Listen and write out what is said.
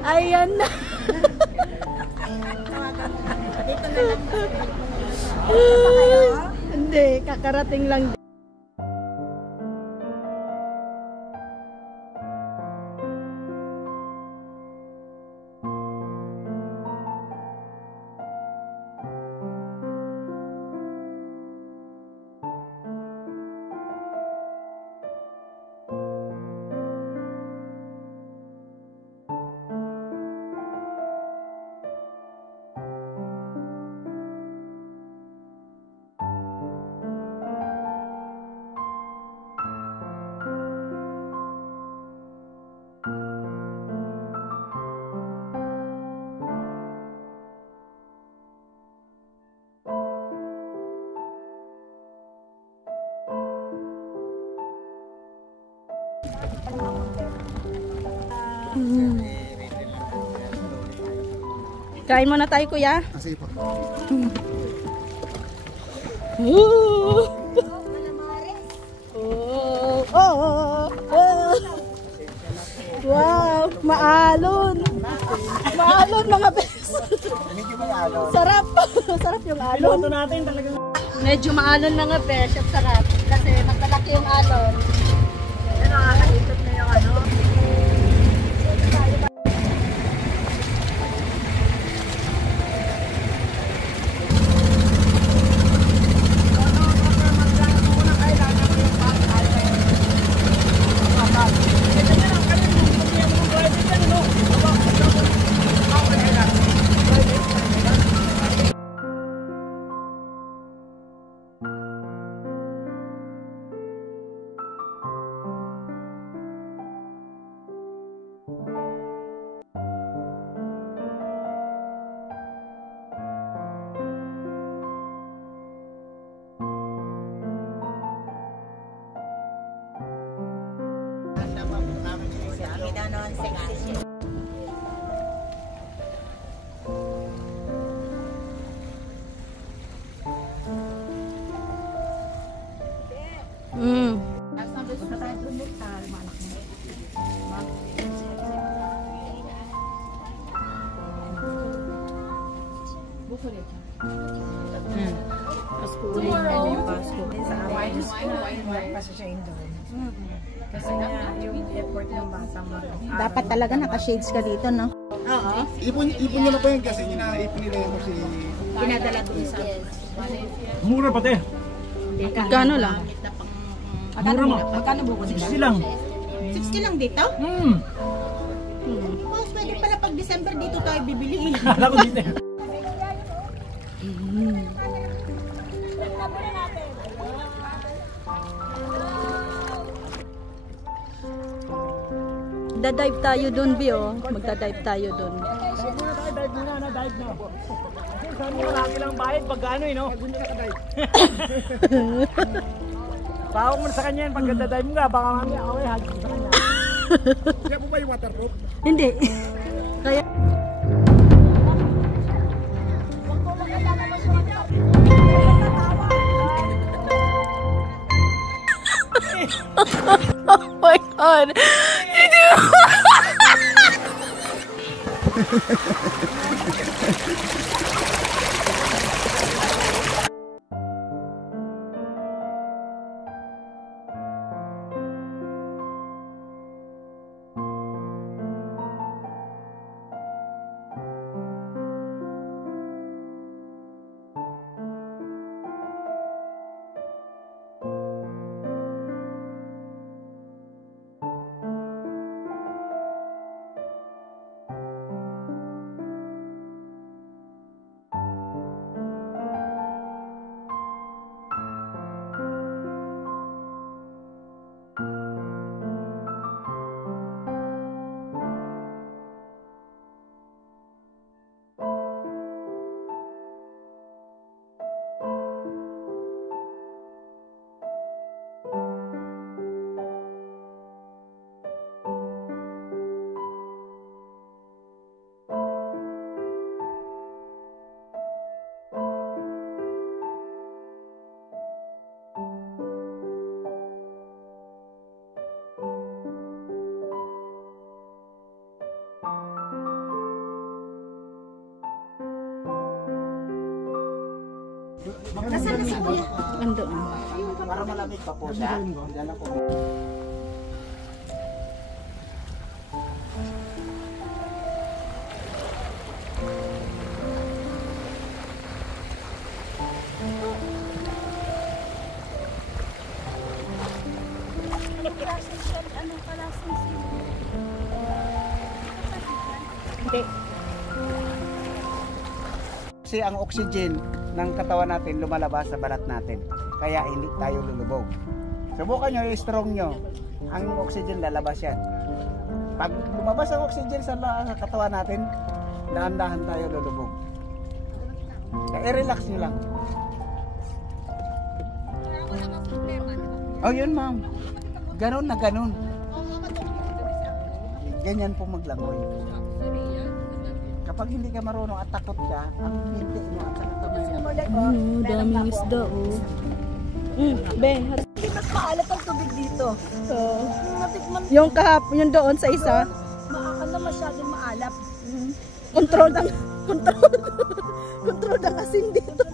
Ayan na. Dito na lang. Hindi, kakarating lang. Kain muna tayo, kuya. Sige po. Wow, maalon. Maalon mga beso. Medyo may alon. Sarap. Sarap yung alon. Ito natin talagang. Medyo maalon mga beso. Sarap. Kasi magkalaki yung alon. Nakakaikot na yung ano. Pasko ulit yung Pasko. Sa away pa siya indoor. Kasi nga yung effort ng bata mo. Dapat talaga naka-shades ka dito, no? Oo. Ipon nyo na po yun kasi ipon nila yung si... Pinadala doon sa Mura pati. Magkano lang? Mura mo. Magkano buko 60 lang. 60 lang dito? Oh, pwede pala pag December dito tayo bibili. Akala ko dito. Magda-dive tayo dun, Bio. Magda-dive tayo dun. Dive muna na, dive na. Saan mo malaki lang bayad pag ano eh, no? Tawag mo sa kanya yan, pag dive mo nga, baka mamaya ako hagis sa kanya. Kaya po ba yung waterproof? Hindi. Kaya... Oh my God! Nasaan na si Kuya? Andoon. Para malamig pa po siya. Dala po. Hindi. Kasi ang oxygen ng katawan natin lumalabas sa balat natin. Kaya hindi tayo lulubog. Subukan nyo, i-strong nyo. Ang oxygen lalabas yan. Pag lumabas ang oxygen sa katawan natin, dahan-dahan tayo lulubog. Kaya i-relax nyo lang. Oh, yun ma'am. Ganon na ganon. Ganyan po maglangoy. Kapag hindi ka marunong at takot ka, ang hindi mo at saka kamay mo. Ano, daming isda, oh. Be, Hindi mas maalat ang tubig dito. so, Matikman yung yung doon sa isa, ano masyadong maalap. control ng asin dito.